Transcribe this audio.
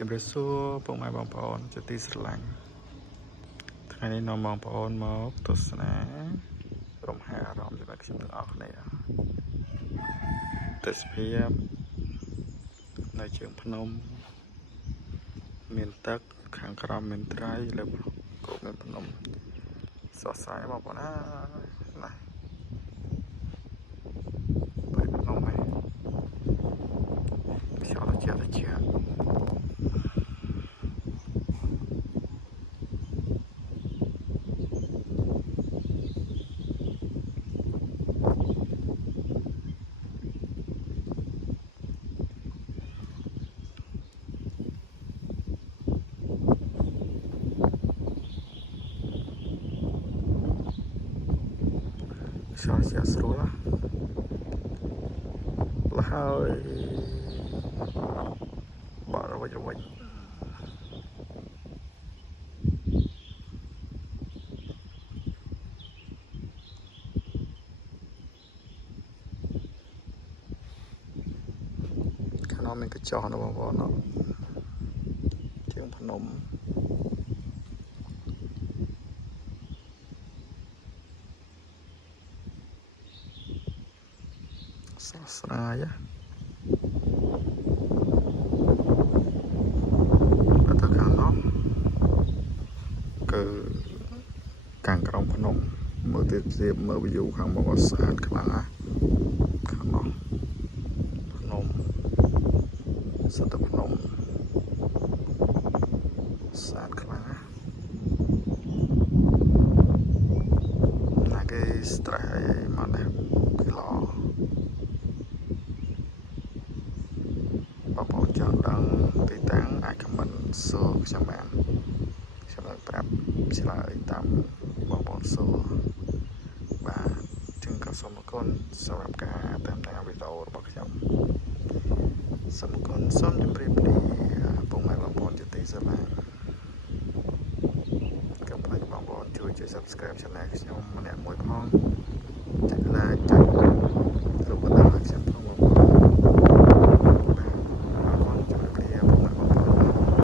ជំរាបសួរពុកម៉ែបងប្អូនជាទីស្រឡាញ់ថ្ងៃនេះនាំបងប្អូនមកទស្សនារំហែអារម្មណ៍ជាមួយខ្ញុំទាំងអស់គ្នាទេសភាពនៅជើងភ្នំមានទឹកខាងក្រោមមានត្រីលើគោកមានភ្នំសរសៃបងប្អូនណាទៅភ្នំហ្នឹងខ្យល់ត្រជាក់ស្រួលលហើយបាក់វិញខាងនោះមានកញ្ចក់ណាបងប្អូនជាងភ្នំស្រស់ស្រាយទៅខាងនោះគឺខាងក្រោមភ្នំមើលទៅជាមើល view ខាងមកស្អាតខ្លាំងណាស់ខាងនោះភ្នំសត្វភ្នំស្អាតខ្លាំងណាស់គេស្ត្រេសអីមកនេះគឺល្អបងប្អូនចង់ដឹងទីតាំងអាចខមមិនសួរខ្ញុំបានខ្ញុំនឹងប្រាប់ឆ្លើយតាមបងប្អូនសួរបាទចឹងក៏សូមអរគុណសម្រាប់ការតាមដានវីដេអូរបស់ខ្ញុំសូមអរគុណសូមជម្រាបលាពុកម៉ែបងប្អូនជាទីស្រឡាញ់កុំភ្លេចបងប្អូនជួយ Subscribe Channel ខ្ញុំម្នាក់មួយផង